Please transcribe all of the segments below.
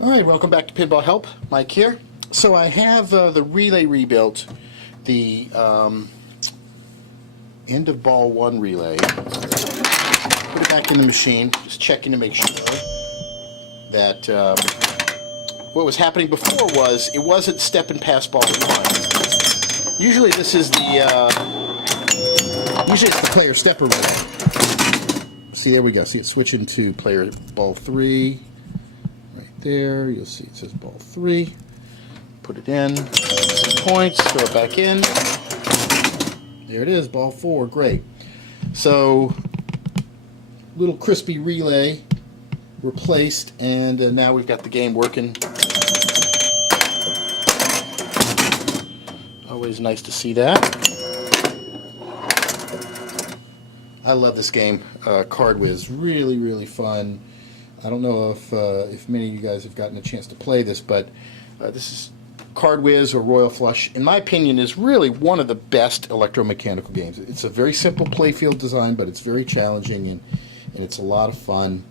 Alright, welcome back to Pinball Help. Mike here. So I have the relay rebuilt, the end of ball 1 relay. Put it back in the machine, just checking to make sure that what was happening before was it wasn't stepping past ball 1. Usually this is usually it's the player stepper relay. See, there we go. See it switching to player ball 3. There, you'll see it says ball 3. Put it in, some points, throw it back in. There it is, ball 4, great. So, little crispy relay replaced, and now we've got the game working. Always nice to see that. I love this game, Card Whiz. Really, really fun. I don't know if many of you guys have gotten a chance to play this, but this is Card Whiz or Royal Flush. In my opinion, is really one of the best electromechanical games. It's a very simple playfield design, but it's very challenging and it's a lot of fun.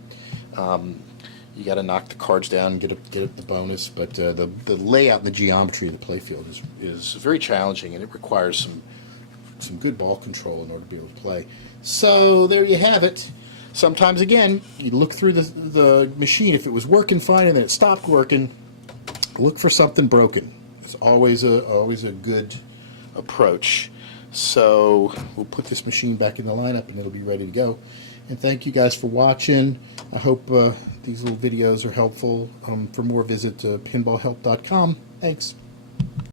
You got to knock the cards down and get the bonus, but the layout and the geometry of the playfield is very challenging, and it requires some good ball control in order to be able to play. So there you have it. Sometimes, again, you look through the machine. If it was working fine and then it stopped working, look for something broken. It's always a good approach. So we'll put this machine back in the lineup and it'll be ready to go. And thank you guys for watching. I hope these little videos are helpful. For more, visit pinballhelp.com. Thanks.